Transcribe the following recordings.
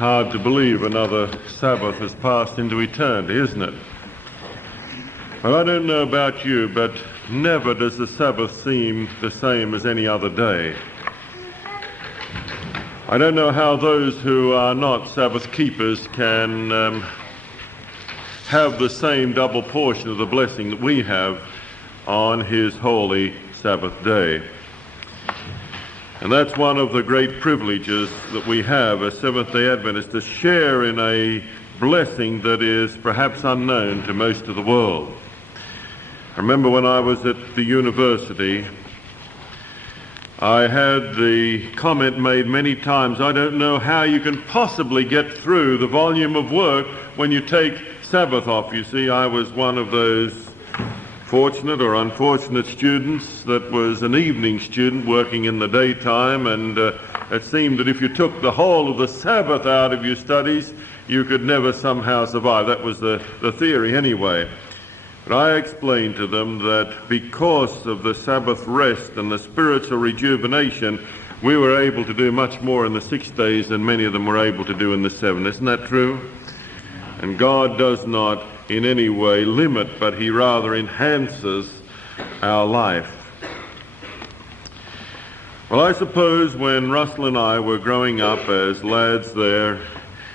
hard to believe another Sabbath has passed into eternity, isn't it? Well, I don't know about you, but never does the Sabbath seem the same as any other day. I don't know how those who are not Sabbath keepers can have the same double portion of the blessing that we have on his holy Sabbath day. And that's one of the great privileges that we have as Seventh-day Adventists, to share in a blessing that is perhaps unknown to most of the world. I remember when I was at the university, I had the comment made many times, I don't know how you can possibly get through the volume of work when you take Sabbath off. You see, I was one of those fortunate or unfortunate students that was an evening student working in the daytime, and it seemed that if you took the whole of the Sabbath out of your studies, you could never somehow survive. That was the theory anyway. But I explained to them that because of the Sabbath rest and the spiritual rejuvenation, we were able to do much more in the 6 days than many of them were able to do in the 7. Isn't that true? And God does not in any way limit, but he rather enhances our life. Well, I suppose when Russell and I were growing up as lads there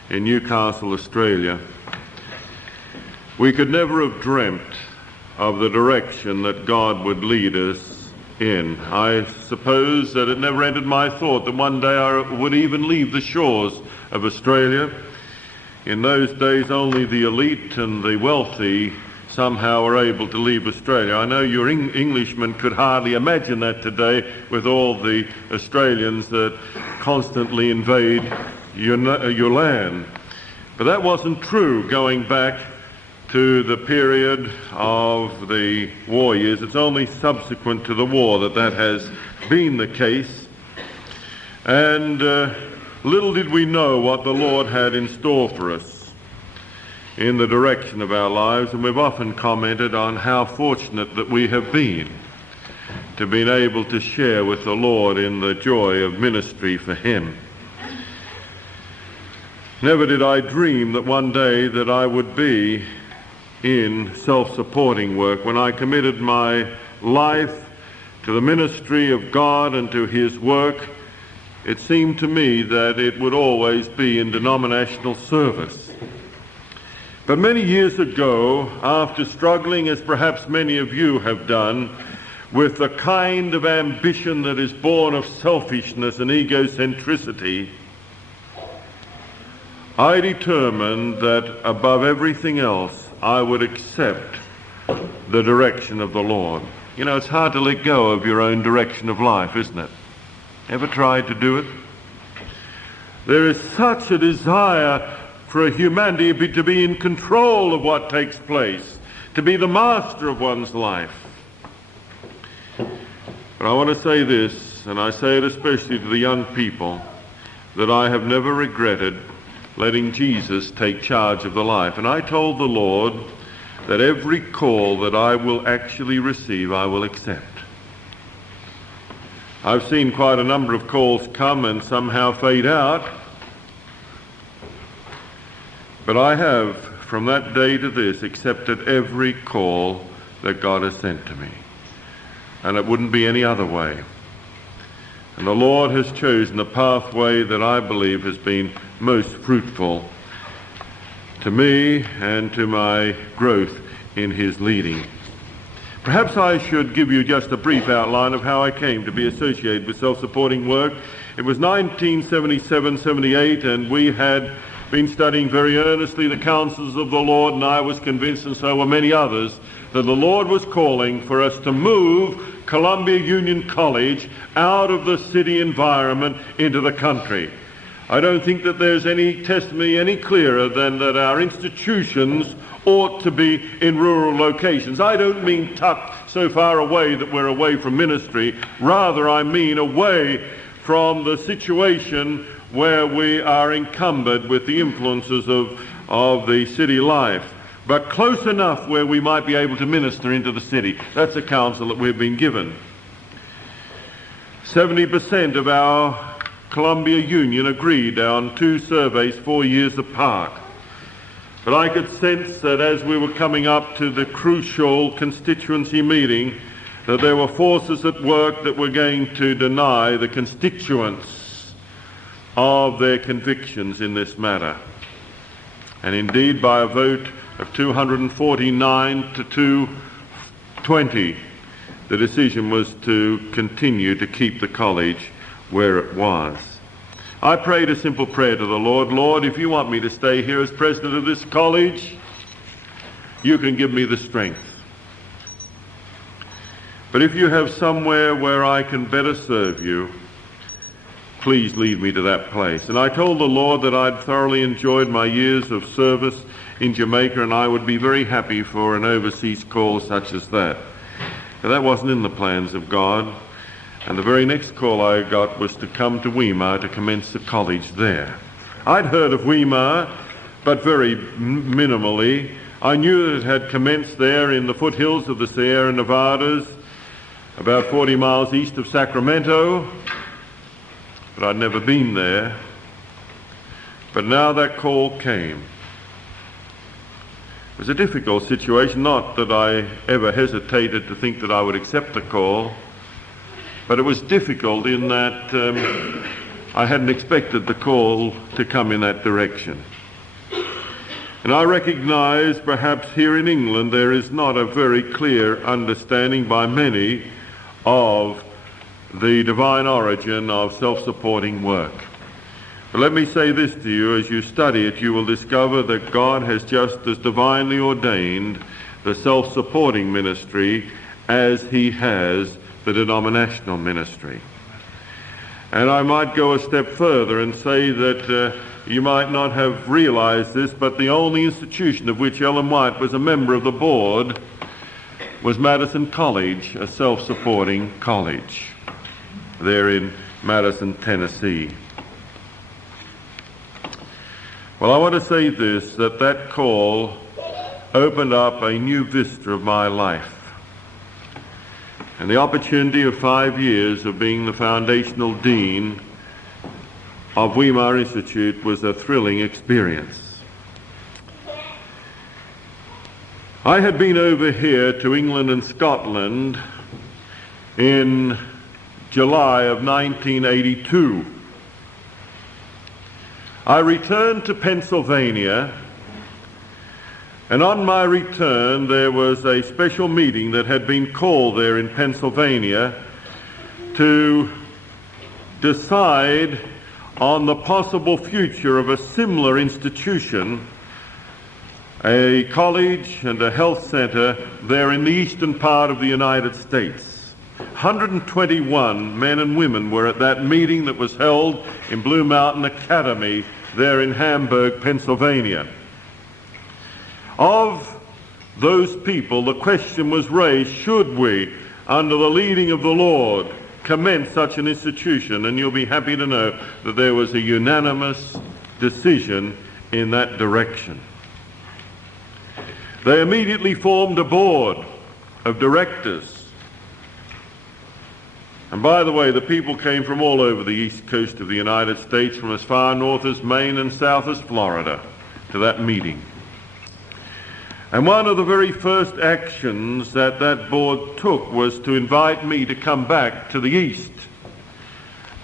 in Newcastle, Australia, we could never have dreamt of the direction that God would lead us in. I suppose that it never entered my thought that one day I would even leave the shores of Australia. In those days, only the elite and the wealthy somehow were able to leave Australia. I know your Englishmen could hardly imagine that today, with all the Australians that constantly invade your land. But that wasn't true going back to the period of the war years. It's only subsequent to the war that has been the case. And little did we know what the Lord had in store for us in the direction of our lives, and we've often commented on how fortunate that we have been to be able to share with the Lord in the joy of ministry for him. Never did I dream that one day that I would be in self-supporting work. When I committed my life to the ministry of God and to his work, it seemed to me that it would always be in denominational service. But many years ago, after struggling, as perhaps many of you have done, with the kind of ambition that is born of selfishness and egocentricity, I determined that above everything else, I would accept the direction of the Lord. You know, it's hard to let go of your own direction of life, isn't it? Ever tried to do it? There is such a desire for humanity to be in control of what takes place, to be the master of one's life. But I want to say this, and I say it especially to the young people, that I have never regretted letting Jesus take charge of the life. And I told the Lord that every call that I will actually receive, I will accept. I've seen quite a number of calls come and somehow fade out. But I have, from that day to this, accepted every call that God has sent to me. And it wouldn't be any other way. And the Lord has chosen a pathway that I believe has been most fruitful to me and to my growth in his leading. Perhaps I should give you just a brief outline of how I came to be associated with self-supporting work. It was 1977-78, and we had been studying very earnestly the counsels of the Lord, and I was convinced, and so were many others, that the Lord was calling for us to move Columbia Union College out of the city environment into the country. I don't think that there's any testimony any clearer than that our institutions ought to be in rural locations. I don't mean tucked so far away that we're away from ministry. Rather, I mean away from the situation where we are encumbered with the influences of the city life, but close enough where we might be able to minister into the city. That's a counsel that we've been given. 70% of our Columbia Union agreed on 2 surveys 4 years apart. But I could sense that as we were coming up to the crucial constituency meeting, that there were forces at work that were going to deny the constituents of their convictions in this matter. And indeed, by a vote of 249 to 220, the decision was to continue to keep the college where it was. I prayed a simple prayer to the Lord. Lord, if you want me to stay here as president of this college, you can give me the strength. But if you have somewhere where I can better serve you, please lead me to that place. And I told the Lord that I'd thoroughly enjoyed my years of service in Jamaica, and I would be very happy for an overseas call such as that. But that wasn't in the plans of God. And the very next call I got was to come to Weimar to commence the college there. I'd heard of Weimar, but very minimally. I knew that it had commenced there in the foothills of the Sierra Nevadas, about 40 miles east of Sacramento, but I'd never been there. But now that call came. It was a difficult situation, not that I ever hesitated to think that I would accept the call, but it was difficult in that I hadn't expected the call to come in that direction. And I recognize perhaps here in England there is not a very clear understanding by many of the divine origin of self-supporting work. But let me say this to you: as you study it, you will discover that God has just as divinely ordained the self-supporting ministry as he has the denominational ministry. And I might go a step further and say that you might not have realized this, but the only institution of which Ellen White was a member of the board was Madison College, a self-supporting college there in Madison, Tennessee. Well, I want to say this, that call opened up a new vista of my life. And the opportunity of 5 years of being the foundational dean of Weimar Institute was a thrilling experience. I had been over here to England and Scotland in July of 1982. I returned to Pennsylvania, and on my return there was a special meeting that had been called there in Pennsylvania to decide on the possible future of a similar institution, a college and a health center there in the eastern part of the United States. 121 men and women were at that meeting that was held in Blue Mountain Academy there in Hamburg, Pennsylvania. Of those people, the question was raised, should we, under the leading of the Lord, commence such an institution? And you'll be happy to know that there was a unanimous decision in that direction. They immediately formed a board of directors. And by the way, the people came from all over the east coast of the United States, from as far north as Maine and south as Florida, to that meeting. And one of the very first actions that that board took was to invite me to come back to the East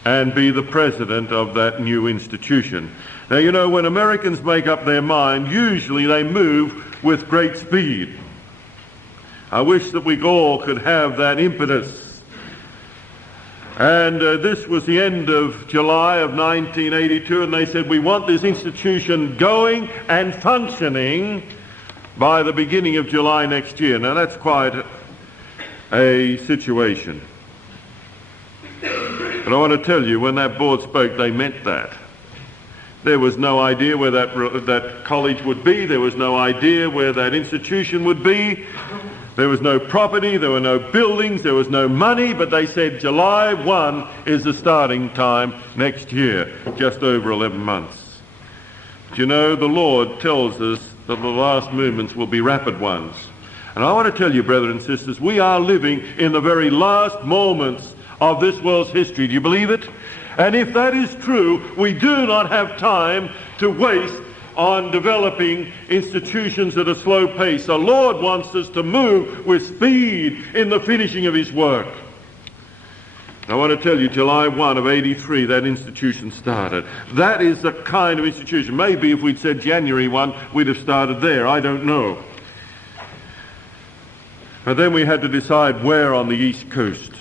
and be the president of that new institution. Now, you know, when Americans make up their mind, usually they move with great speed. I wish that we all could have that impetus. And this was the end of July of 1982, and they said, we want this institution going and functioning by the beginning of July next year. Now that's quite a situation. But I want to tell you, when that board spoke, they meant that. There was no idea where that college would be. There was no idea where that institution would be. There was no property. There were no buildings. There was no money. But they said July 1 is the starting time next year, just over 11 months. But you know, the Lord tells us that the last movements will be rapid ones. And I want to tell you, brethren and sisters, we are living in the very last moments of this world's history. Do you believe it? And if that is true, we do not have time to waste on developing institutions at a slow pace. The Lord wants us to move with speed in the finishing of his work. I want to tell you, July 1 of 83, that institution started. That is the kind of institution. Maybe if we'd said January 1, we'd have started there. I don't know. But then we had to decide where on the East Coast.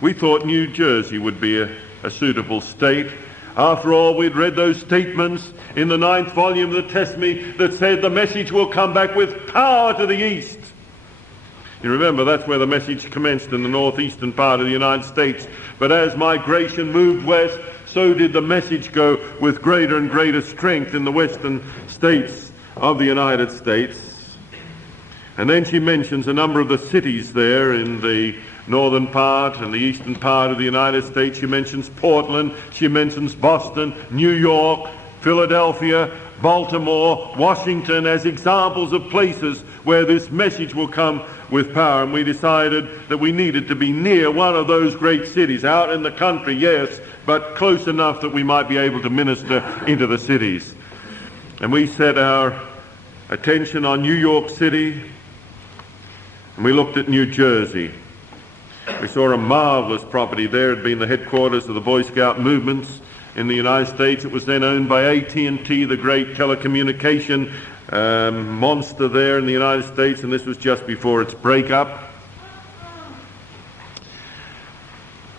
We thought New Jersey would be a suitable state. After all, we'd read those statements in the 9th volume of the Testament that said the message will come back with power to the east. You remember that's where the message commenced, in the northeastern part of the United States. But as migration moved west, so did the message go with greater and greater strength in the western states of the United States. And then she mentions a number of the cities there in the northern part and the eastern part of the United States. She mentions Portland, she mentions Boston, New York, Philadelphia, Baltimore, Washington as examples of places where this message will come with power. And we decided that we needed to be near one of those great cities, out in the country, yes, but close enough that we might be able to minister into the cities. And we set our attention on New York City, and we looked at New Jersey. We saw a marvelous property there. It had been the headquarters of the Boy Scout movements in the United States. It was then owned by AT&T, the great telecommunication monster there in the United States, and this was just before its breakup.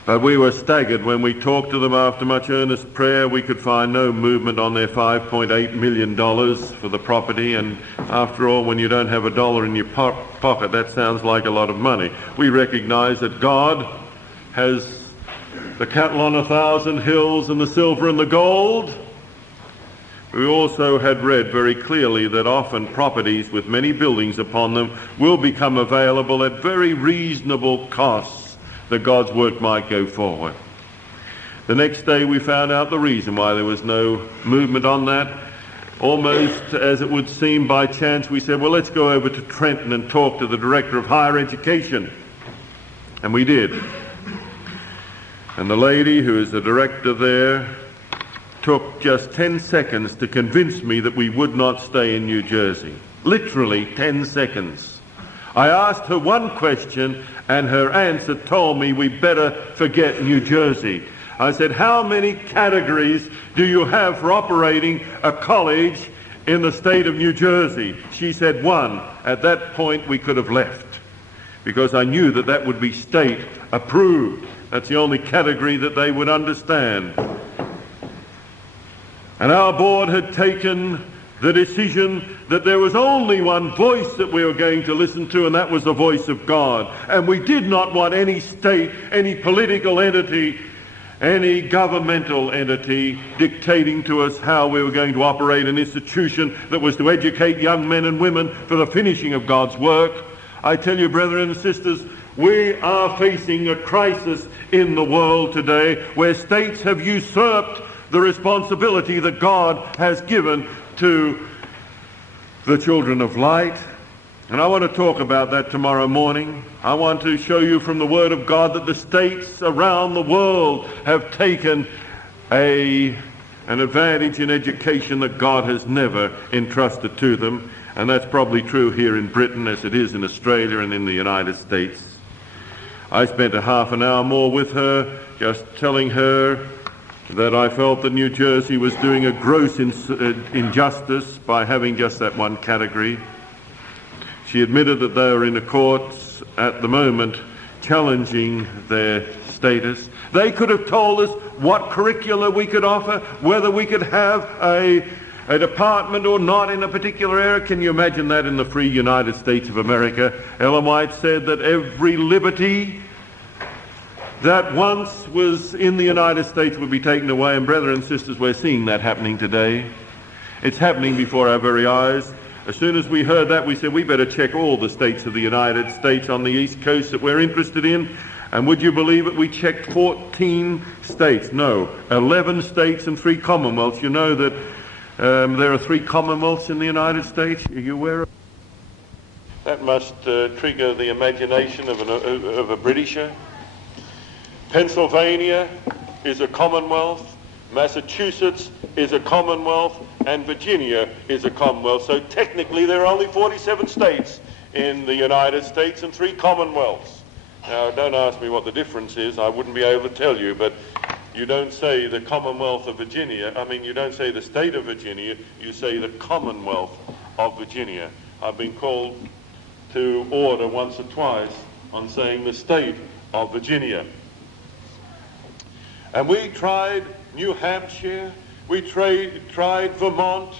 But we were staggered when we talked to them after much earnest prayer. We could find no movement on their $5.8 million for the property, and after all, when you don't have a dollar in your pocket, that sounds like a lot of money. We recognize that God has the cattle on 1,000 hills and the silver and the gold. We also had read very clearly that often properties with many buildings upon them will become available at very reasonable costs, that God's work might go forward. The next day we found out the reason why there was no movement on that. Almost as it would seem by chance, we said, well, let's go over to Trenton and talk to the Director of Higher Education. And we did. And the lady who is the director there took just 10 seconds to convince me that we would not stay in New Jersey. Literally 10 seconds. I asked her one question, and her answer told me we better forget New Jersey. I said, how many categories do you have for operating a college in the state of New Jersey? She said, one. At that point we could have left, because I knew that that would be state approved. That's the only category that they would understand. And our board had taken the decision that there was only one voice that we were going to listen to, and that was the voice of God. And we did not want any state, any political entity, any governmental entity dictating to us how we were going to operate an institution that was to educate young men and women for the finishing of God's work. I tell you, brethren and sisters, we are facing a crisis in the world today where states have usurped the responsibility that God has given to the children of light. And I want to talk about that tomorrow morning. I want to show you from the Word of God that the states around the world have taken an advantage in education that God has never entrusted to them. And that's probably true here in Britain as it is in Australia and in the United States. I spent a half an hour more with her, just telling her that I felt that New Jersey was doing a gross injustice by having just that one category. She admitted that they were in the courts at the moment challenging their status. They could have told us what curricula we could offer, whether we could have a department or not in a particular area. Can you imagine that in the free United States of America? Ellen White said that every liberty that once was in the United States would be taken away. And brethren and sisters, we're seeing that happening today. It's happening before our very eyes. As soon as we heard that, we said we better check all the states of the United States on the East Coast that we're interested in. And would you believe it, we checked 14 states. No, 11 states and 3 commonwealths. You know that there are 3 commonwealths in the United States. Are you aware of that? Must trigger the imagination of a Britisher. Pennsylvania is a commonwealth, Massachusetts is a commonwealth, and Virginia is a commonwealth. So technically there are only 47 states in the United States and 3 commonwealths. Now, don't ask me what the difference is. I wouldn't be able to tell you, but you don't say the Commonwealth of Virginia. I mean, you don't say the state of Virginia. You say the Commonwealth of Virginia. I've been called to order once or twice on saying the state of Virginia. And we tried New Hampshire, we tried Vermont,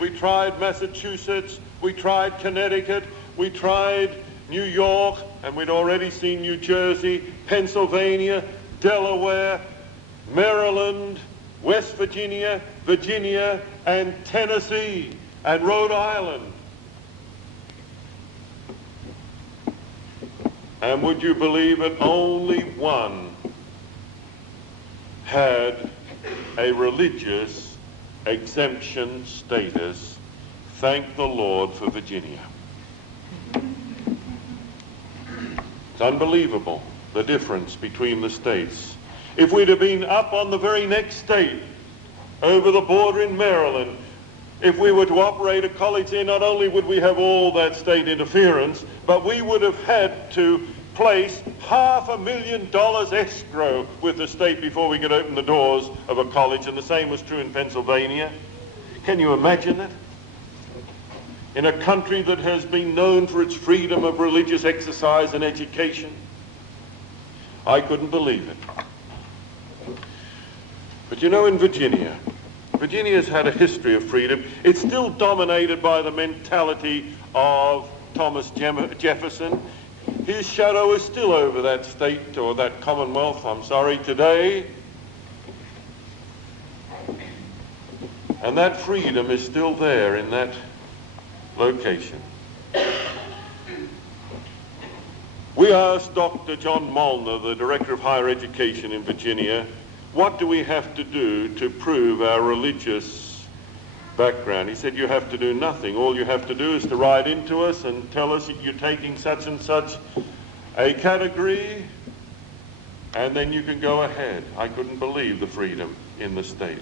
we tried Massachusetts, we tried Connecticut, we tried New York, and we'd already seen New Jersey, Pennsylvania, Delaware, Maryland, West Virginia, Virginia, and Tennessee, and Rhode Island. And would you believe it, only one had a religious exemption status. Thank the Lord for Virginia. It's unbelievable, the difference between the states. If we'd have been up on the very next state, over the border in Maryland, if we were to operate a college there, not only would we have all that state interference, but we would have had to place $500,000 escrow with the state before we could open the doors of a college, and the same was true in Pennsylvania. Can you imagine it? In a country that has been known for its freedom of religious exercise and education. I couldn't believe it. But you know, in Virginia, Virginia's had a history of freedom. It's still dominated by the mentality of Thomas Jefferson. His shadow is still over that state, or that commonwealth, I'm sorry, today. And that freedom is still there in that location. We asked Dr. John Molnar, the Director of Higher Education in Virginia, what do we have to do to prove our religious background? He said, you have to do nothing. All you have to do is to write into us and tell us that you're taking such and such a category, and then you can go ahead. I couldn't believe the freedom in the state.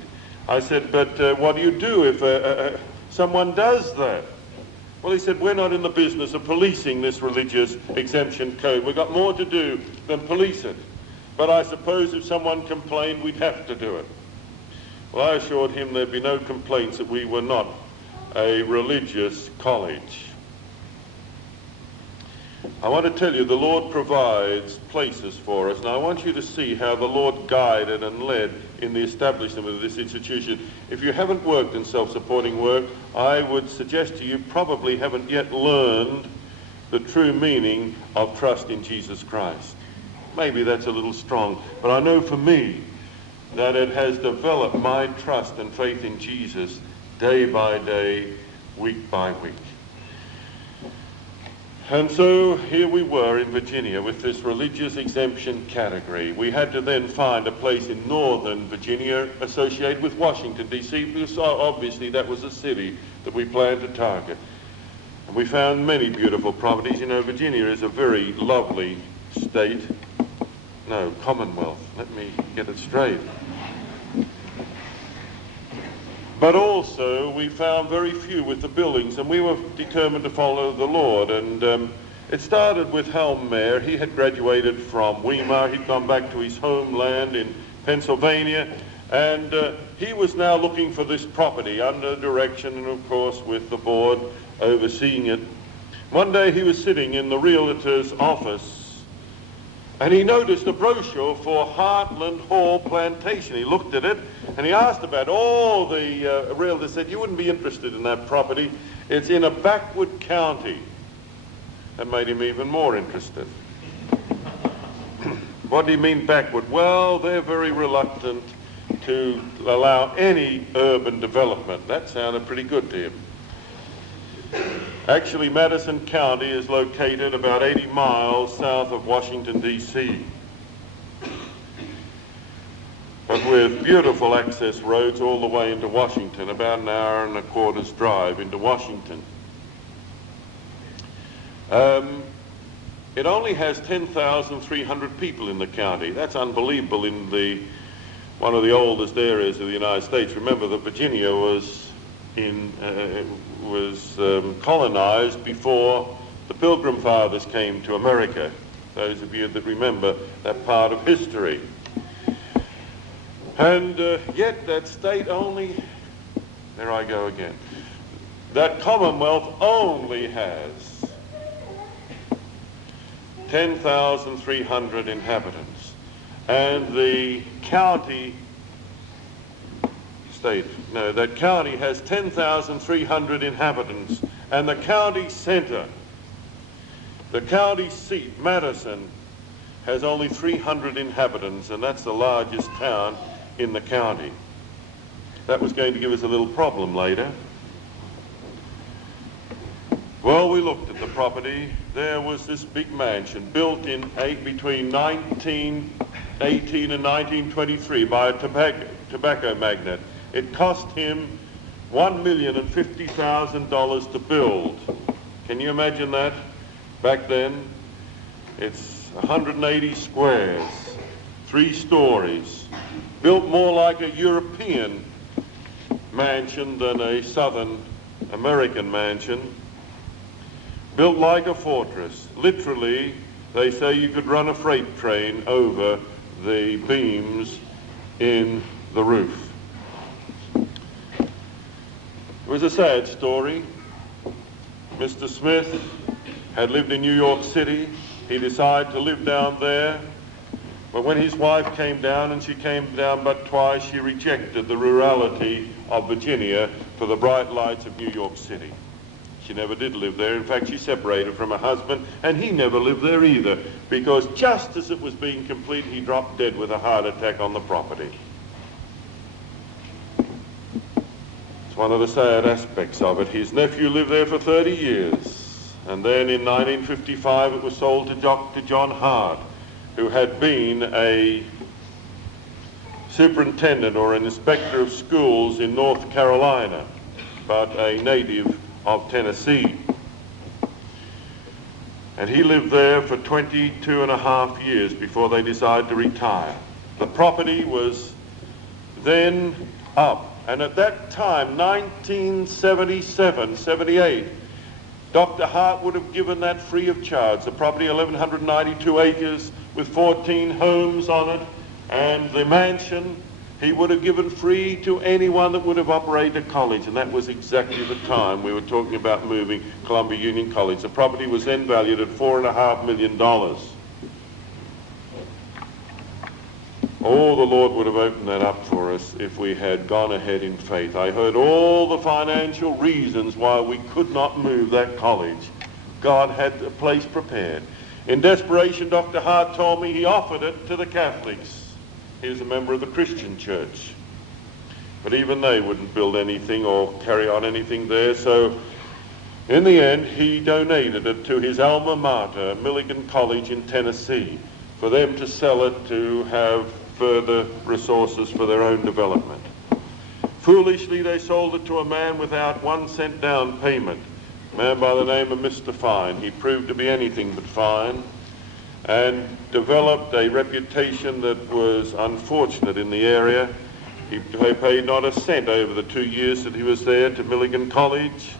I said, but what do you do if someone does that? Well, he said, we're not in the business of policing this religious exemption code. We've got more to do than police it. But I suppose if someone complained, we'd have to do it. Well, I assured him there'd be no complaints that we were not a religious college. I want to tell you, the Lord provides places for us. Now, I want you to see how the Lord guided and led in the establishment of this institution. If you haven't worked in self-supporting work, I would suggest to you probably haven't yet learned the true meaning of trust in Jesus Christ. Maybe that's a little strong, but I know for me that it has developed my trust and faith in Jesus day by day, week by week. And so here we were in Virginia with this religious exemption category. We had to then find a place in northern Virginia associated with Washington, D.C., because obviously that was a city that we planned to target. And we found many beautiful properties. You know, Virginia is a very lovely state. No, Commonwealth. Let me get it straight. But also, we found very few with the buildings, and we were determined to follow the Lord. And it started with Helm Mayer. He had graduated from Weimar. He'd gone back to his homeland in Pennsylvania, and he was now looking for this property under direction and, of course, with the board overseeing it. One day he was sitting in the realtor's office, and he noticed a brochure for Hartland Hall Plantation. He looked at it, and he asked about it. All the realtors said, you wouldn't be interested in that property. It's in a backward county. That made him even more interested. What do you mean backward? Well, they're very reluctant to allow any urban development. That sounded pretty good to him. Actually, Madison County is located about 80 miles south of Washington, D.C. But with beautiful access roads all the way into Washington, about an hour and a quarter's drive into Washington. It only has 10,300 people in the county. That's unbelievable in the one of the oldest areas of the United States. Remember that Virginia was colonized before the Pilgrim Fathers came to America. Those of you that remember that part of history. And yet that state only, there I go again, that Commonwealth only has 10,300 inhabitants. And the county, that county has 10,300 inhabitants. And the county center, the county seat, Madison, has only 300 inhabitants, and that's the largest town in the county. That was going to give us a little problem later. Well, we looked at the property. There was this big mansion built in between 1918 and 1923 by a tobacco magnate. It cost him $1,050,000 to build. Can you imagine that? Back then, it's 180 squares, 3 stories, built more like a European mansion than a Southern American mansion, built like a fortress. Literally, they say you could run a freight train over the beams in the roof. It was a sad story. Mr. Smith had lived in New York City. He decided to live down there. But when his wife came down, and she came down but twice, she rejected the rurality of Virginia for the bright lights of New York City. She never did live there. In fact, she separated from her husband, and he never lived there either, because just as it was being completed, he dropped dead with a heart attack on the property. It's one of the sad aspects of it. His nephew lived there for 30 years. And then in 1955 it was sold to Dr. John Hart, who had been a superintendent or an inspector of schools in North Carolina, but a native of Tennessee. And he lived there for 22 and a half years before they decided to retire. The property was then up. And at that time, 1977, 78, Dr. Hart would have given that free of charge. The property, 1,192 acres with 14 homes on it, and the mansion, he would have given free to anyone that would have operated a college, and that was exactly the time we were talking about moving Columbia Union College. The property was then valued at $4.5 million. Oh, the Lord would have opened that up for us if we had gone ahead in faith. I heard all the financial reasons why we could not move that college. God had a place prepared. In desperation, Dr. Hart told me he offered it to the Catholics. He was a member of the Christian church. But even they wouldn't build anything or carry on anything there, so in the end, he donated it to his alma mater, Milligan College in Tennessee, for them to sell it to have further resources for their own development. Foolishly, they sold it to a man without 1 cent down payment, a man by the name of Mr. Fine. He proved to be anything but fine and developed a reputation that was unfortunate in the area. He paid not a cent over the 2 years that he was there to Milligan College.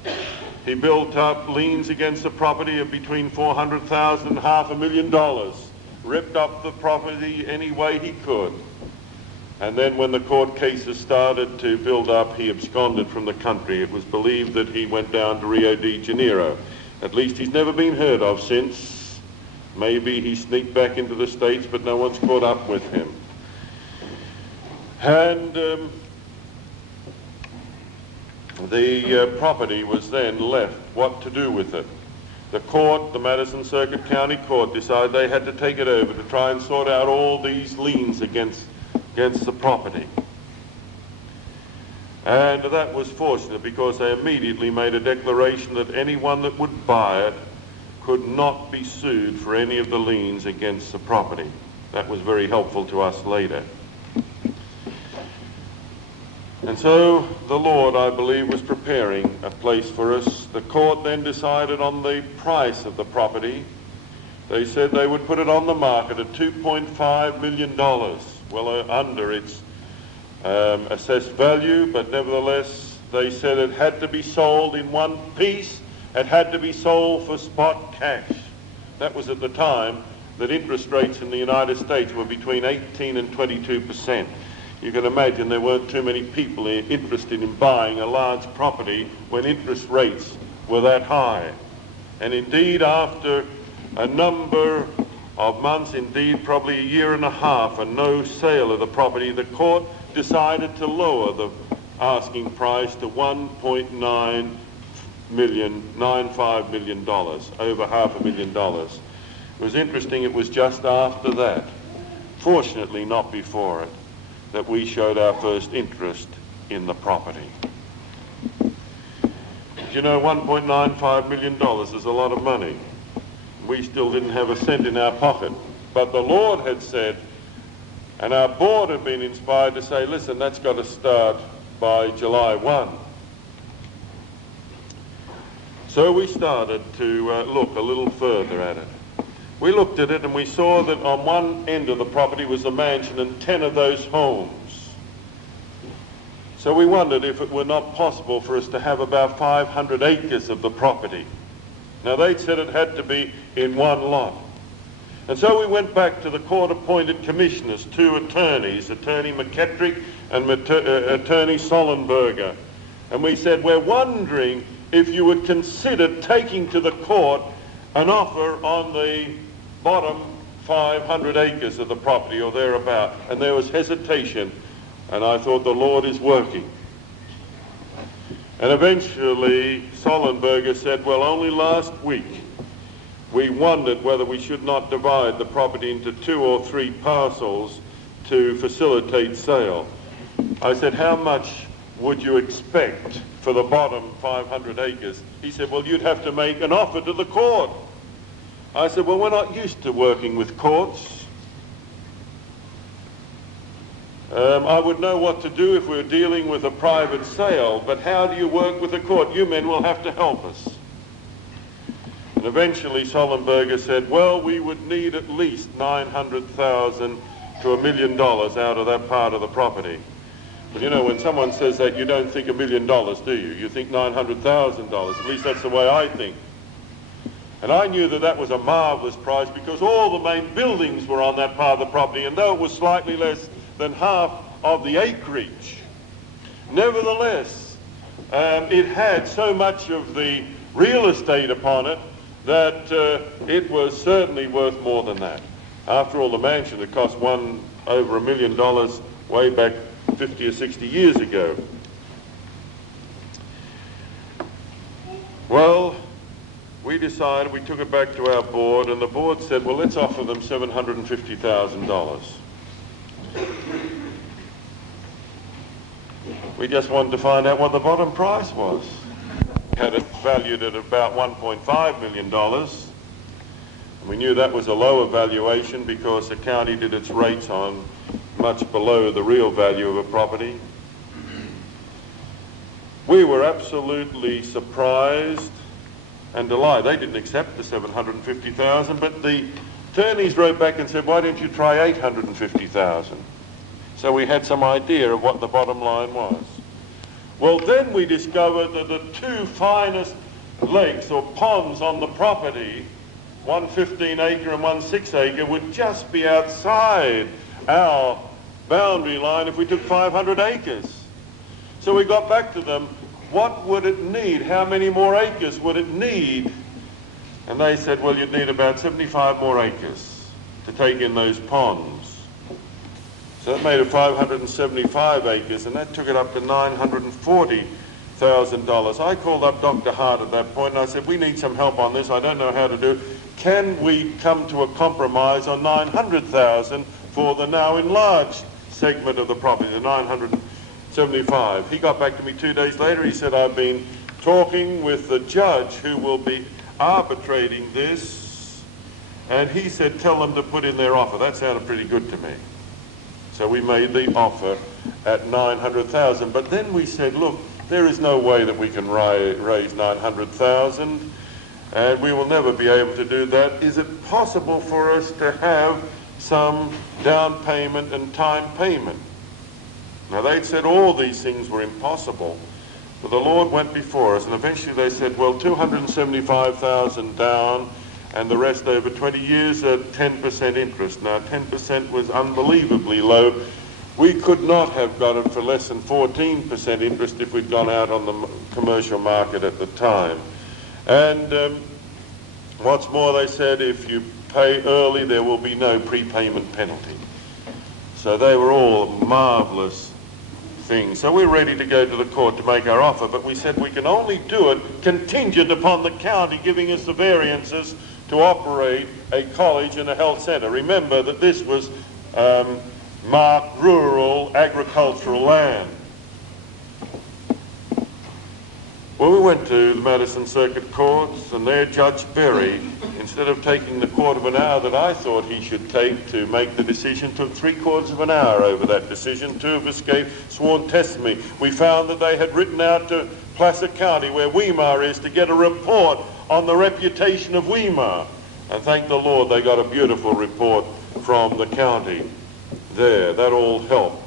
He built up liens against the property of between $400,000 and $500,000. Ripped up the property any way he could. And then when the court cases started to build up, he absconded from the country. It was believed that he went down to Rio de Janeiro. At least he's never been heard of since. Maybe he sneaked back into the States, but no one's caught up with him. And the property was then left. What to do with it? The court, the Madison Circuit County Court, decided they had to take it over to try and sort out all these liens against the property. And that was fortunate because they immediately made a declaration that anyone that would buy it could not be sued for any of the liens against the property. That was very helpful to us later. And so the Lord, I believe, was preparing a place for us. The court then decided on the price of the property. They said they would put it on the market at $2.5 million, well under its assessed value, but nevertheless they said it had to be sold in one piece. It had to be sold for spot cash. That was at the time that interest rates in the United States were between 18 and 22%. You can imagine there weren't too many people interested in buying a large property when interest rates were that high. And indeed, after a number of months, indeed probably a year and a half, and no sale of the property, the court decided to lower the asking price to $1.95 million, over $500,000. It was interesting, it was just after that, fortunately not before it, that we showed our first interest in the property. You know, $1.95 million is a lot of money. We still didn't have a cent in our pocket, but the Lord had said, and our board had been inspired to say, listen, that's got to start by July 1. So we started to look a little further at it. We looked at it and we saw that on one end of the property was a mansion and 10 of those homes. So we wondered if it were not possible for us to have about 500 acres of the property. Now they'd said it had to be in one lot. And so we went back to the court-appointed commissioners, two attorneys, Attorney McKettrick and Attorney Sollenberger. And we said, we're wondering if you would consider taking to the court an offer on the bottom 500 acres of the property or thereabout. And there was hesitation, and I thought the Lord is working. And eventually Sollenberger said, well, only last week we wondered whether we should not divide the property into 2 or 3 parcels to facilitate sale. I said, how much would you expect for the bottom 500 acres? He said, well, you'd have to make an offer to the court. I said, well, we're not used to working with courts. I would know what to do if we were dealing with a private sale, but how do you work with the court? You men will have to help us. And eventually Sollenberger said, well, we would need at least $900,000 to $1 million out of that part of the property. But you know, when someone says that, you don't think $1 million, do you? You think $900,000. At least that's the way I think. And I knew that that was a marvelous price because all the main buildings were on that part of the property, and though it was slightly less than half of the acreage, nevertheless, it had so much of the real estate upon it that it was certainly worth more than that. After all, the mansion had cost over $1 million way back 50 or 60 years ago. Well, we decided, we took it back to our board, and the board said, well, let's offer them $750,000. We just wanted to find out what the bottom price was. We had it valued at about $1.5 million. And we knew that was a lower valuation because the county did its rates on much below the real value of a property. We were absolutely surprised and delighted. They didn't accept the $750,000, but the attorneys wrote back and said, why don't you try $850,000? So we had some idea of what the bottom line was. Well, then we discovered that the 2 finest lakes or ponds on the property, one 15-acre and one 6-acre, would just be outside our boundary line if we took 500 acres. So we got back to them, what would it need? How many more acres would it need? And they said, well, you'd need about 75 more acres to take in those ponds. So that made it 575 acres, and that took it up to $940,000. I called up Dr. Hart at that point, and I said, we need some help on this. I don't know how to do it. Can we come to a compromise on $900,000 for the now enlarged segment of the property, the 975? He got back to me 2 days later. He said, I've been talking with the judge who will be arbitrating this, and he said, tell them to put in their offer. That sounded pretty good to me. So we made the offer at $900,000. But then we said, look, there is no way that we can raise $900,000, and we will never be able to do that. Is it possible for us to have some down payment and time payment? Now they'd said all these things were impossible, but the Lord went before us, and eventually they said, well, 275,000 down, and the rest over 20 years at 10% interest. Now 10% was unbelievably low. We could not have got it for less than 14% interest if we'd gone out on the commercial market at the time. And what's more, they said, if you pay early, there will be no prepayment penalty. So they were all marvellous things. So we're ready to go to the court to make our offer, but we said we can only do it contingent upon the county giving us the variances to operate a college and a health centre. Remember that this was marked rural agricultural land. Well, we went to the Madison Circuit Courts, and there Judge Berry, instead of taking the quarter of an hour that I thought he should take to make the decision, took 3/4 of an hour over that decision. 2 of us gave sworn testimony. We found that they had written out to Placer County, where Weimar is, to get a report on the reputation of Weimar. And thank the Lord they got a beautiful report from the county there. That all helped.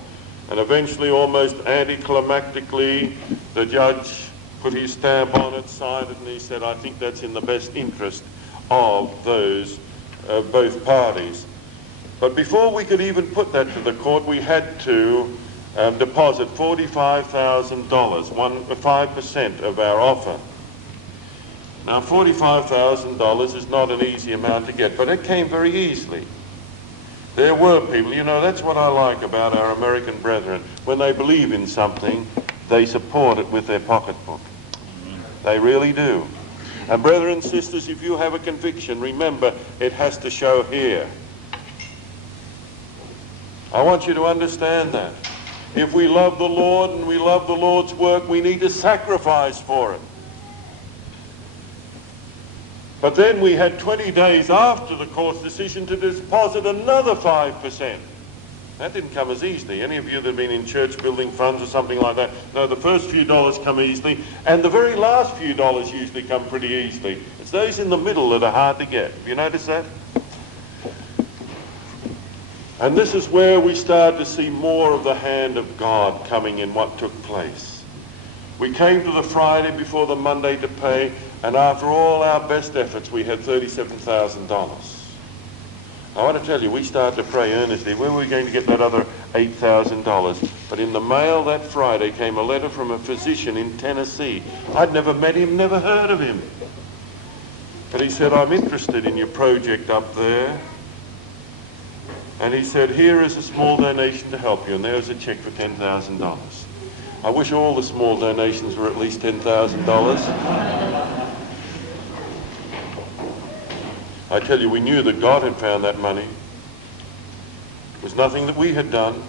And eventually, almost anticlimactically, the judge put his stamp on it, signed it, and he said, I think that's in the best interest of those both parties. But before we could even put that to the court, we had to deposit $45,000, 5% of our offer. Now, $45,000 is not an easy amount to get, but it came very easily. There were people, you know, that's what I like about our American brethren. When they believe in something, they support it with their pocketbook. They really do. And brethren and sisters, if you have a conviction, remember, it has to show here. I want you to understand that. If we love the Lord and we love the Lord's work, we need to sacrifice for it. But then we had 20 days after the court's decision to deposit another 5%. That didn't come as easily. Any of you that have been in church building funds or something like that, no, the first few dollars come easily, and the very last few dollars usually come pretty easily. It's those in the middle that are hard to get. Have you noticed that? And this is where we start to see more of the hand of God coming in what took place. We came to the Friday before the Monday to pay, and after all our best efforts, we had $37,000. I want to tell you, we started to pray earnestly. Where were we going to get that other $8,000? But in the mail that Friday came a letter from a physician in Tennessee. I'd never met him, never heard of him. But he said, I'm interested in your project up there. And he said, here is a small donation to help you. And there's a check for $10,000. I wish all the small donations were at least $10,000. I tell you, we knew that God had found that money. It was nothing that we had done.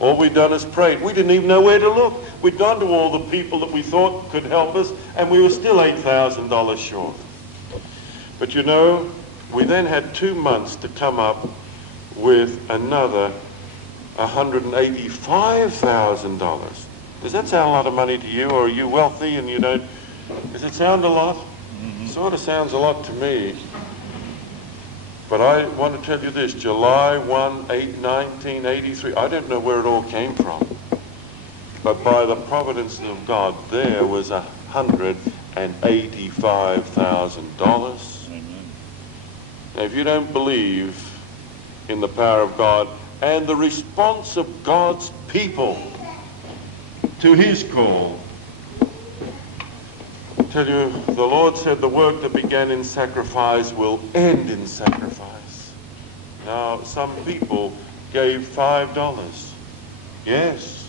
All we'd done is prayed. We didn't even know where to look. We'd gone to all the people that we thought could help us, and we were still $8,000 short. But you know, we then had 2 months to come up with another $185,000. Does that sound a lot of money to you, or are you wealthy and you don't? Does it sound a lot? It sort of sounds a lot to me. But I want to tell you this, July 1, 1983, I don't know where it all came from. But by the providence of God, there was $185,000. Now, if you don't believe in the power of God and the response of God's people to his call, I tell you, the Lord said the work that began in sacrifice will end in sacrifice. Now, some people gave $5. Yes.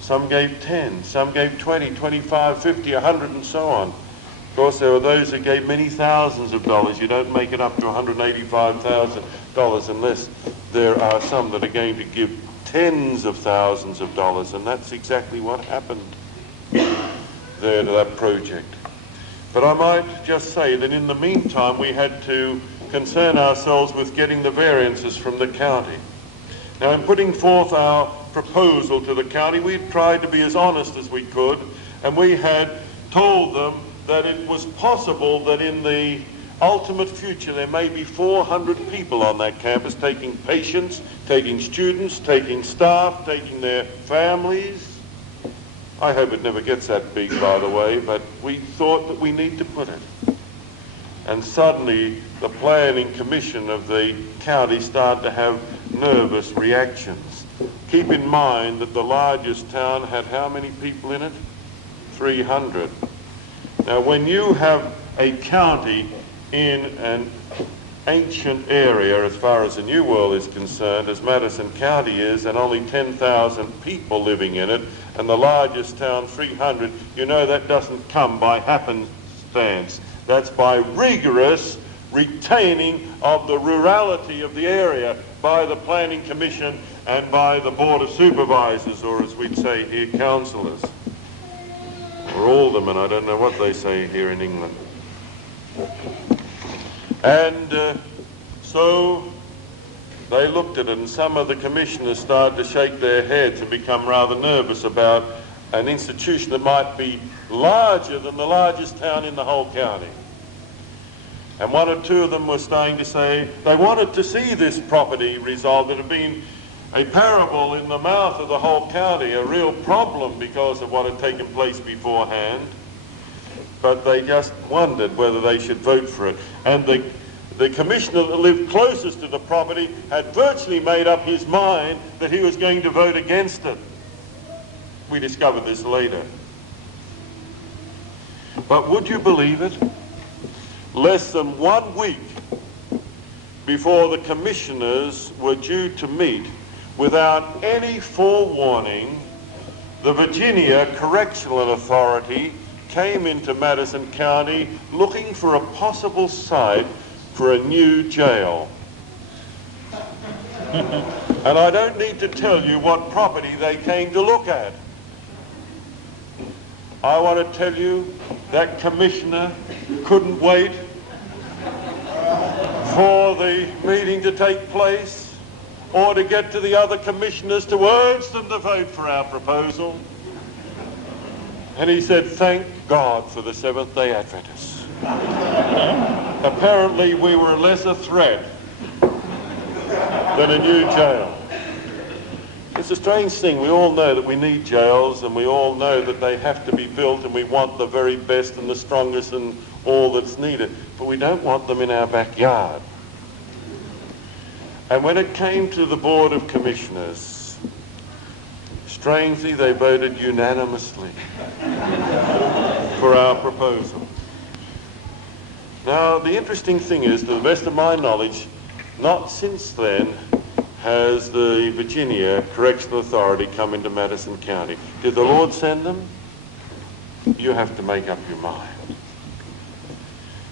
Some gave 10, some gave 20, 25, 50, 100, and so on. Of course, there are those that gave many thousands of dollars. You don't make it up to $185,000 unless there are some that are going to give tens of thousands of dollars, and that's exactly what happened there to that project. But I might just say that in the meantime, we had to concern ourselves with getting the variances from the county. Now, in putting forth our proposal to the county, we tried to be as honest as we could, and we had told them that it was possible that in the ultimate future, there may be 400 people on that campus, taking patients, taking students, taking staff, taking their families. I hope it never gets that big, by the way, but we thought that we need to put it. And suddenly the planning commission of the county started to have nervous reactions. Keep in mind that the largest town had how many people in it? 300. Now, when you have a county in an ancient area, as far as the New World is concerned, as Madison County is, and only 10,000 people living in it, and the largest town 300, you know that doesn't come by happenstance. That's by rigorous retaining of the rurality of the area by the Planning Commission and by the Board of Supervisors, or as we'd say here, councillors. Or aldermen, I don't know what they say here in England. And so they looked at it, and some of the commissioners started to shake their heads and become rather nervous about an institution that might be larger than the largest town in the whole county. And one or two of them were starting to say they wanted to see this property resolved. It had been a parable in the mouth of the whole county, a real problem because of what had taken place beforehand. But they just wondered whether they should vote for it. And the commissioner that lived closest to the property had virtually made up his mind that he was going to vote against it. We discovered this later. But would you believe it? Less than 1 week before the commissioners were due to meet, without any forewarning, the Virginia Correctional Authority came into Madison County looking for a possible site for a new jail. And I don't need to tell you what property they came to look at. I want to tell you that commissioner couldn't wait for the meeting to take place or to get to the other commissioners to urge them to vote for our proposal. And he said, "Thank God for the Seventh-day Adventists." Apparently we were less a threat than a new jail. It's a strange thing. We all know that we need jails, and we all know that they have to be built, and we want the very best and the strongest and all that's needed. But we don't want them in our backyard. And when it came to the Board of Commissioners, strangely they voted unanimously for our proposal. Now, the interesting thing is, to the best of my knowledge, not since then has the Virginia Correctional Authority come into Madison County. Did the Lord send them? You have to make up your mind.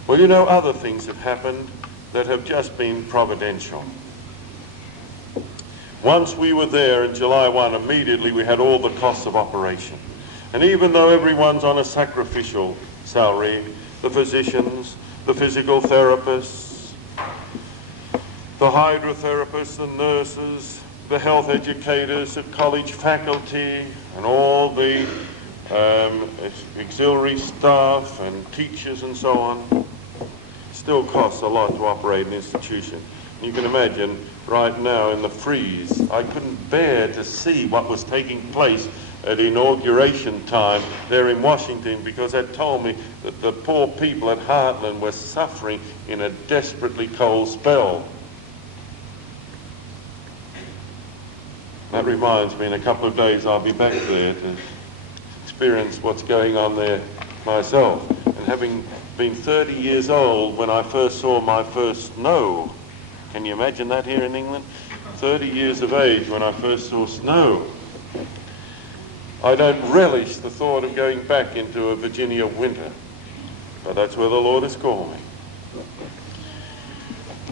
Well, you know, other things have happened that have just been providential. Once we were there in July 1, immediately we had all the costs of operation. And even though everyone's on a sacrificial salary, the physicians, the physical therapists, the hydrotherapists, the nurses, the health educators, the college faculty, and all the auxiliary staff and teachers and so on, still costs a lot to operate an institution. You can imagine right now in the freeze, I couldn't bear to see what was taking place at inauguration time there in Washington, because that told me that the poor people at Hartland were suffering in a desperately cold spell. That reminds me, in a couple of days I'll be back there to experience what's going on there myself. And having been 30 years old when I first saw my first snow, can you imagine that here in England? 30 years of age when I first saw snow. I don't relish the thought of going back into a Virginia winter, but that's where the Lord has called me.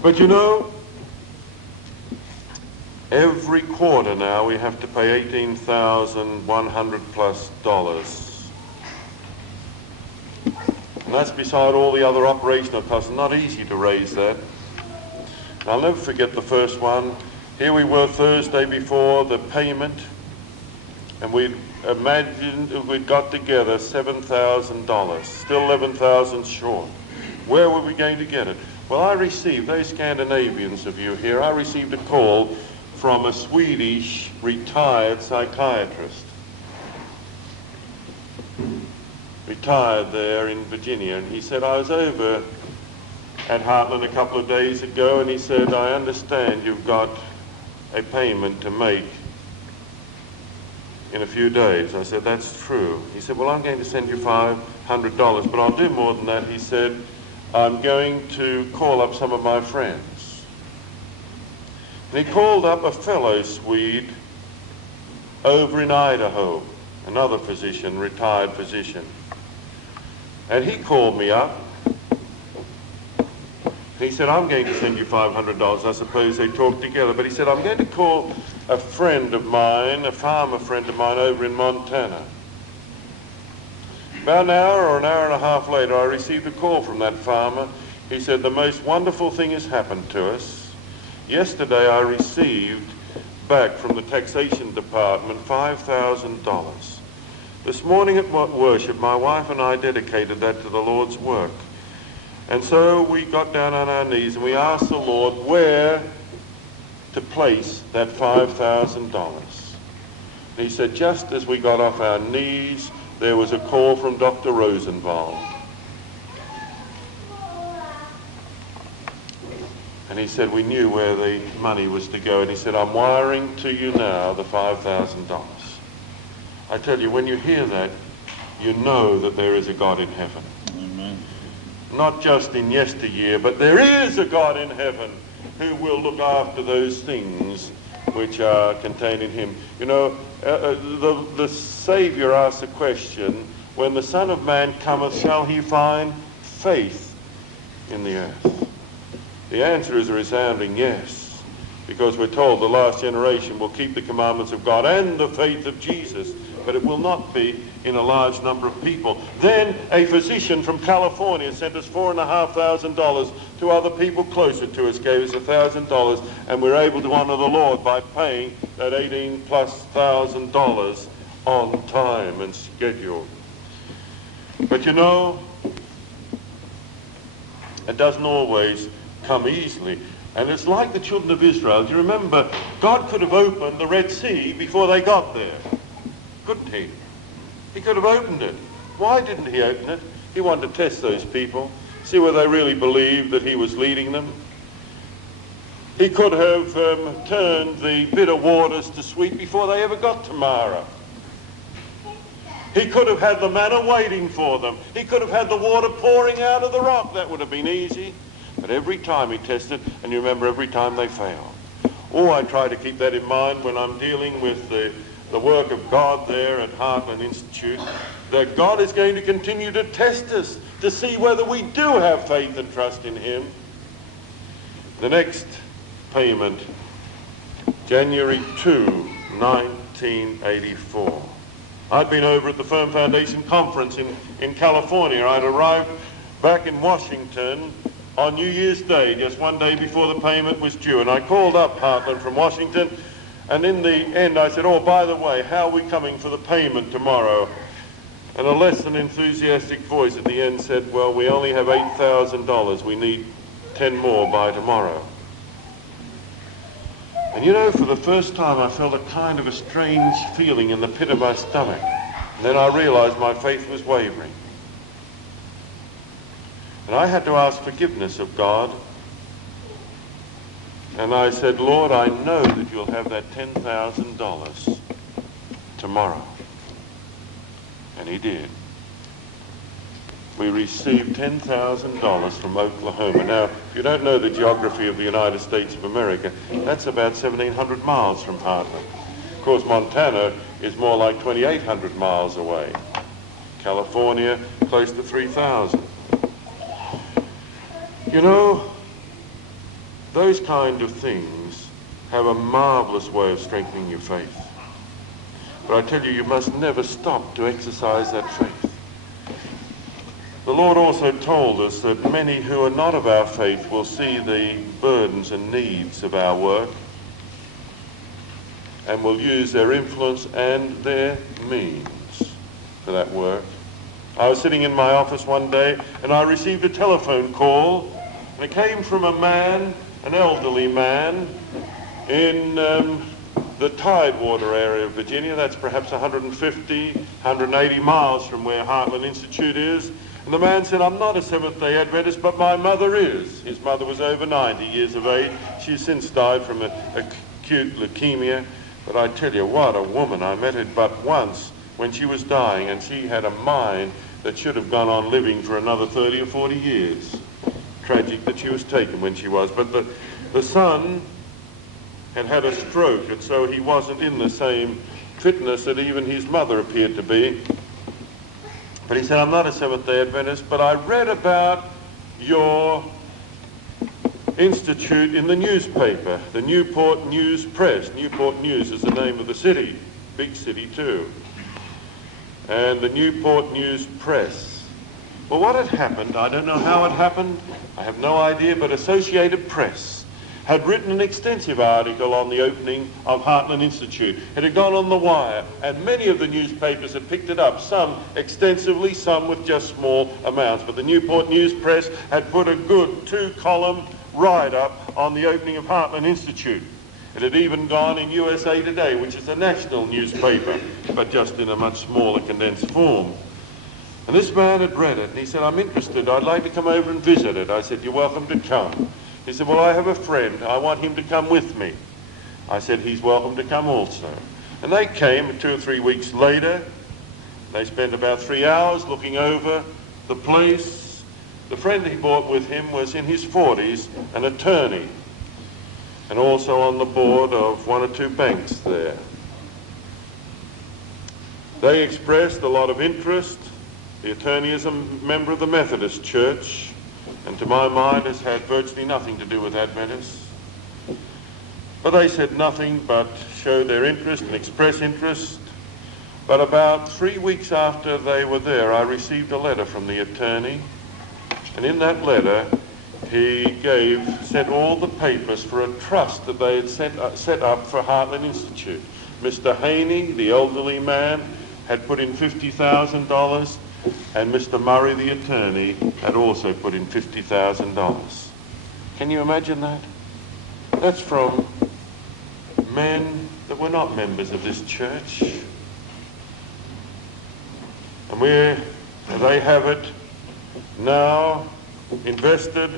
But you know, every quarter now we have to pay $18,100 plus. And that's beside all the other operational costs. Not easy to raise that. I'll never forget the first one. Here we were Thursday before the payment, and we'd imagined if we'd got together $7,000, still $11,000 short. Where were we going to get it? Well, I received, those Scandinavians of you here, I received a call from a Swedish retired psychiatrist. Retired there in Virginia, and he said, I was over at Hartland a couple of days ago, and he said, I understand you've got a payment to make in a few days. I said, that's true. He said, well, I'm going to send you $500, but I'll do more than that. He said, I'm going to call up some of my friends. And he called up a fellow Swede over in Idaho, another physician, retired physician. And he called me up. He said, I'm going to send you $500. I suppose they talked together. But he said, I'm going to call a friend of mine, a farmer friend of mine over in Montana. About an hour or an hour and a half later, I received a call from that farmer. He said, the most wonderful thing has happened to us. Yesterday I received back from the taxation department $5,000. This morning at worship, my wife and I dedicated that to the Lord's work. And so we got down on our knees and we asked the Lord where to place that $5,000. He said, just as we got off our knees, there was a call from Dr. Rosenwald. And he said, we knew where the money was to go. And he said, I'm wiring to you now the $5,000. I tell you, when you hear that, you know that there is a God in heaven. Amen. Not just in yesteryear, but there is a God in heaven who will look after those things which are contained in him. You know, the Saviour asked the question, when the Son of Man cometh, shall he find faith in the earth? The answer is a resounding yes, because we're told the last generation will keep the commandments of God and the faith of Jesus, but it will not be in a large number of people. Then a physician from California sent us $4,500 to other people closer to us, gave us $1,000, and we're able to honor the Lord by paying that $18,000+ on time and schedule. But you know, it doesn't always come easily. And it's like the children of Israel. Do you remember, God could have opened the Red Sea before they got there, couldn't he? He could have opened it. Why didn't he open it? He wanted to test those people, see whether they really believed that he was leading them. He could have turned the bitter waters to sweet before they ever got to Mara. He could have had the manna waiting for them. He could have had the water pouring out of the rock. That would have been easy. But every time he tested, and you remember, every time they failed. Oh, I try to keep that in mind when I'm dealing with the work of God there at Hartland Institute, that God is going to continue to test us to see whether we do have faith and trust in him. The next payment, January 2, 1984. I'd been over at the Firm Foundation Conference in California. I'd arrived back in Washington on New Year's Day, just one day before the payment was due. And I called up Hartland from Washington, and in the end I said, oh, by the way, how are we coming for the payment tomorrow? And a less than enthusiastic voice at the end said, well, we only have $8,000. We need 10 more by tomorrow. And you know, for the first time I felt a kind of a strange feeling in the pit of my stomach. And then I realized my faith was wavering. And I had to ask forgiveness of God. And I said, Lord, I know that you'll have that $10,000 tomorrow. And he did. We received $10,000 from Oklahoma. Now, if you don't know the geography of the United States of America, that's about 1,700 miles from Hartland. Of course, Montana is more like 2,800 miles away. California, close to 3,000. You know, those kind of things have a marvelous way of strengthening your faith. But I tell you, you must never stop to exercise that faith. The Lord also told us that many who are not of our faith will see the burdens and needs of our work and will use their influence and their means for that work. I was sitting in my office one day and I received a telephone call, and it came from a man, an elderly man, in the Tidewater area of Virginia. That's perhaps 150, 180 miles from where Hartland Institute is. And the man said, "I'm not a Seventh-day Adventist, but my mother is." His mother was over 90 years of age. She's since died from acute leukemia. But I tell you, what a woman. I met her but once when she was dying, and she had a mind that should have gone on living for another 30 or 40 years. Tragic that she was taken when she was. But the son had had a stroke, and so he wasn't in the same fitness that even his mother appeared to be. But he said, "I'm not a Seventh-day Adventist, but I read about your institute in the newspaper, the Newport News Press." Newport News is the name of the city, big city too. And the Newport News Press. Well, what had happened, I don't know how it happened, I have no idea, but Associated Press had written an extensive article on the opening of Hartland Institute. It had gone on the wire, and many of the newspapers had picked it up, some extensively, some with just small amounts. But the Newport News Press had put a good 2-column write-up on the opening of Hartland Institute. It had even gone in USA Today, which is a national newspaper, but just in a much smaller, condensed form. And this man had read it, and he said, "I'm interested, I'd like to come over and visit it." I said, "You're welcome to come." He said, "Well, I have a friend, I want him to come with me." I said, "He's welcome to come also." And they came 2 or 3 weeks later. They spent about 3 hours looking over the place. The friend he brought with him was in his 40s, an attorney, and also on the board of 1 or 2 banks there. They expressed a lot of interest. The attorney is a member of the Methodist Church, and to my mind has had virtually nothing to do with Adventists. But they said nothing but show their interest and express interest. But about 3 weeks after they were there, I received a letter from the attorney, and in that letter he sent all the papers for a trust that they had set up for Hartland Institute. Mr. Haney, the elderly man, had put in $50,000, and Mr. Murray, the attorney, had also put in $50,000. Can you imagine that? That's from men that were not members of this church. And they have it now invested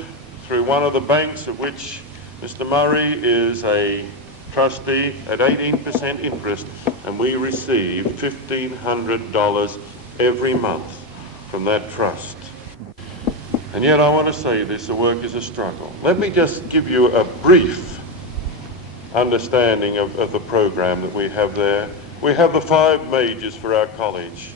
through one of the banks of which Mr. Murray is a trustee at 18% interest, and we receive $1,500 every month from that trust. And yet I want to say this, the work is a struggle. Let me just give you a brief understanding of the program that we have there. We have the 5 majors for our college,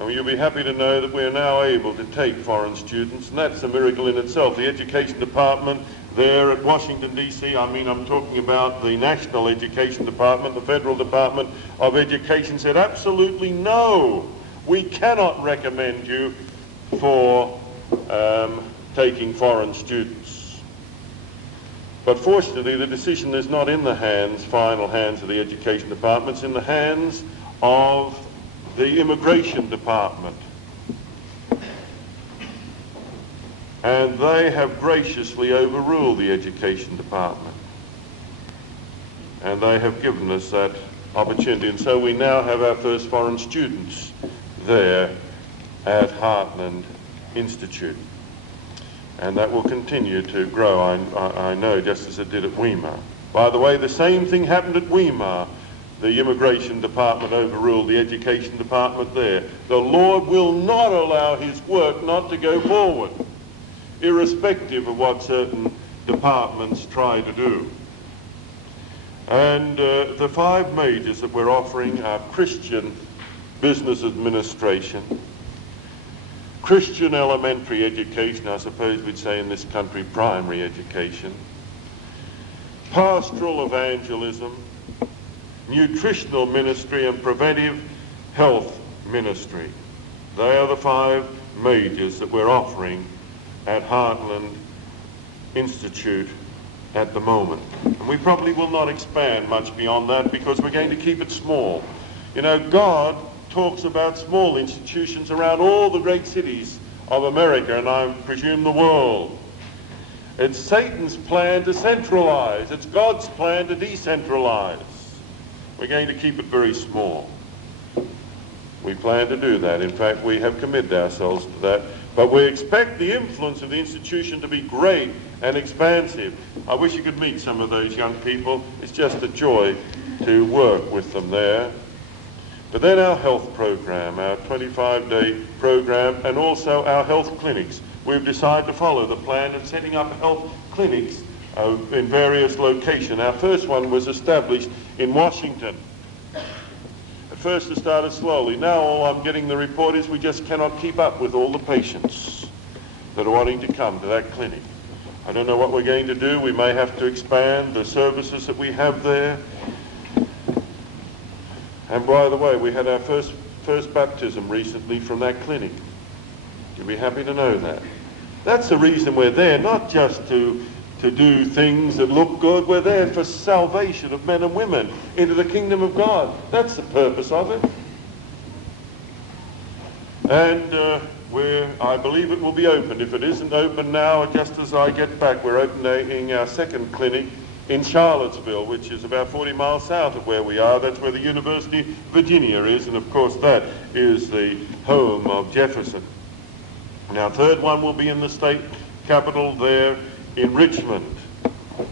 and you'll be happy to know that we are now able to take foreign students, and that's a miracle in itself. The Education Department there at Washington, D.C., I'm talking about the National Education Department, the Federal Department of Education, said absolutely no, we cannot recommend you for taking foreign students. But fortunately, the decision is not in the final hands of the Education Department, it's in the hands of the Immigration Department. And they have graciously overruled the Education Department. And they have given us that opportunity. And so we now have our first foreign students there at Hartland Institute. And that will continue to grow, I know, just as it did at Weimar. By the way, the same thing happened at Weimar. The Immigration Department overruled the Education Department there. The Lord will not allow his work not to go forward, irrespective of what certain departments try to do. And the 5 majors that we're offering are Christian Business Administration, Christian elementary education, I suppose we'd say in this country primary education, pastoral evangelism, nutritional ministry, and preventive health ministry. They are the 5 majors that we're offering at Hartland Institute at the moment. And we probably will not expand much beyond that because we're going to keep it small. You know, God talks about small institutions around all the great cities of America, and I presume the world. It's Satan's plan to centralize. It's God's plan to decentralize. We're going to keep it very small. We plan to do that. In fact, we have committed ourselves to that. But we expect the influence of the institution to be great and expansive. I wish you could meet some of those young people. It's just a joy to work with them there. But then our health program, our 25-day program, and also our health clinics. We've decided to follow the plan of setting up health clinics in various locations. Our first one was established in Washington. At first it started slowly. Now all I'm getting the report is we just cannot keep up with all the patients that are wanting to come to that clinic. I don't know what we're going to do. We may have to expand the services that we have there. And by the way, we had our first baptism recently from that clinic. You'll be happy to know that. That's the reason we're there, not just to do things that look good. We're there for salvation of men and women into the kingdom of God. That's the purpose of it. And I believe it will be opened. If it isn't open now, just as I get back, we're opening our second clinic in Charlottesville, which is about 40 miles south of where we are. That's where the University of Virginia is, and of course that is the home of Jefferson. And our third one will be in the state capital there in Richmond.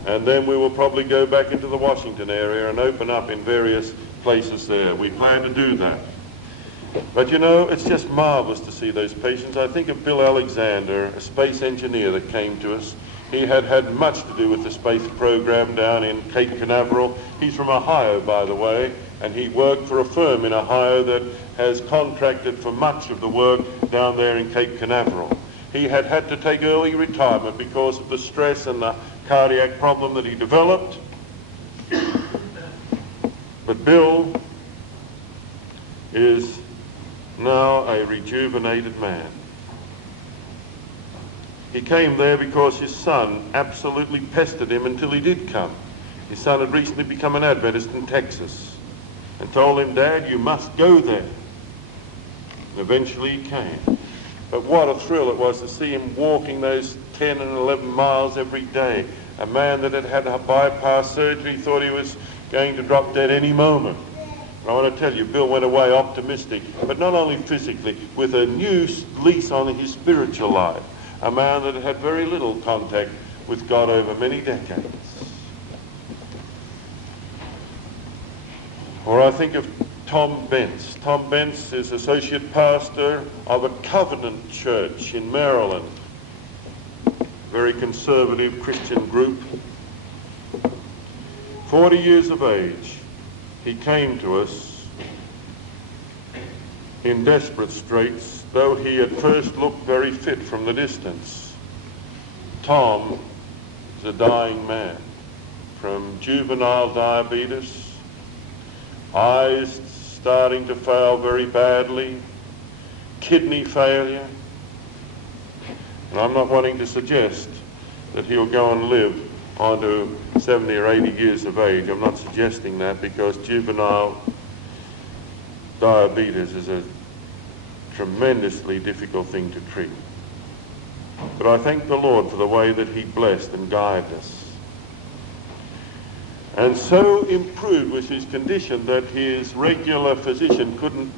And then we will probably go back into the Washington area and open up in various places there. We plan to do that. But you know, it's just marvelous to see those patients. I think of Bill Alexander, a space engineer that came to us. He had had much to do with the space program down in Cape Canaveral. He's from Ohio, by the way, and he worked for a firm in Ohio that has contracted for much of the work down there in Cape Canaveral. He had had to take early retirement because of the stress and the cardiac problem that he developed. But Bill is now a rejuvenated man. He came there because his son absolutely pestered him until he did come. His son had recently become an Adventist in Texas and told him, "Dad, you must go there." And eventually he came. But what a thrill it was to see him walking those 10 and 11 miles every day. A man that had had a bypass surgery, thought he was going to drop dead any moment. I want to tell you, Bill went away optimistic, but not only physically, with a new lease on his spiritual life. A man that had very little contact with God over many decades. Or I think of Tom Bentz. Tom Bentz is associate pastor of a Covenant church in Maryland. Very conservative Christian group. 40 years of age, he came to us in desperate straits, though he at first looked very fit from the distance. Tom is a dying man from juvenile diabetes, eyes starting to fail very badly, kidney failure. And I'm not wanting to suggest that he'll go and live on to 70 or 80 years of age. I'm not suggesting that, because juvenile diabetes is a tremendously difficult thing to treat. But I thank the Lord for the way that he blessed and guided us. And so improved was his condition that his regular physician couldn't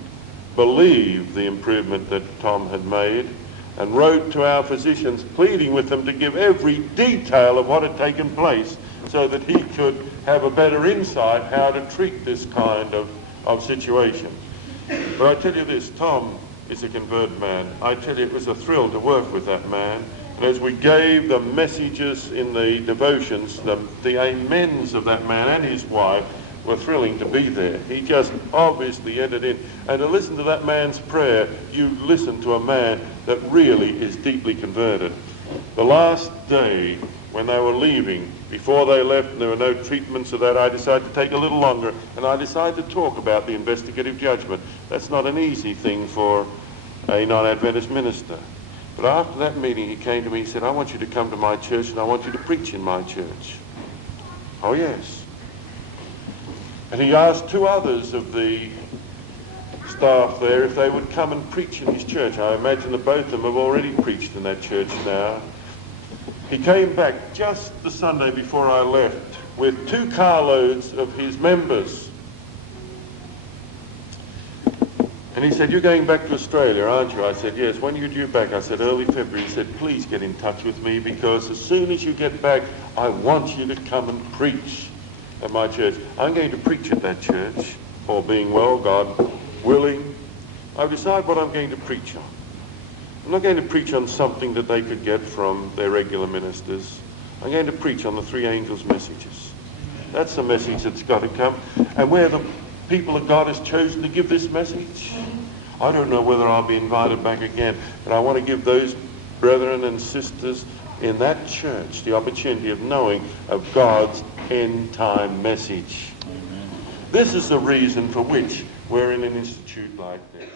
believe the improvement that Tom had made, and wrote to our physicians pleading with them to give every detail of what had taken place so that he could have a better insight how to treat this kind of situation. But I tell you this, Tom is a converted man. I tell you, it was a thrill to work with that man. And as we gave the messages in the devotions, the amens of that man and his wife were thrilling to be there. He just obviously entered in. And to listen to that man's prayer, you listen to a man that really is deeply converted. The last day when they were leaving, before they left and there were no treatments of that, I decided to take a little longer, and I decided to talk about the investigative judgment. That's not an easy thing for a non-Adventist minister. But after that meeting, he came to me and said, "I want you to come to my church and I want you to preach in my church." Oh, yes. And he asked two others of the staff there if they would come and preach in his church. I imagine that both of them have already preached in that church now. He came back just the Sunday before I left with 2 carloads of his members. And he said, "You're going back to Australia, aren't you?" I said, "Yes." "When are you due back?" I said, "Early February." He said, "Please get in touch with me, because as soon as you get back, I want you to come and preach at my church." I'm going to preach at that church, all being well, God willing. I've decided what I'm going to preach on. I'm not going to preach on something that they could get from their regular ministers. I'm going to preach on the 3 angels' messages. That's the message that's got to come. And where the people of God has chosen to give this message, I don't know whether I'll be invited back again, but I want to give those brethren and sisters in that church the opportunity of knowing of God's end-time message. Amen. This is the reason for which we're in an institute like this.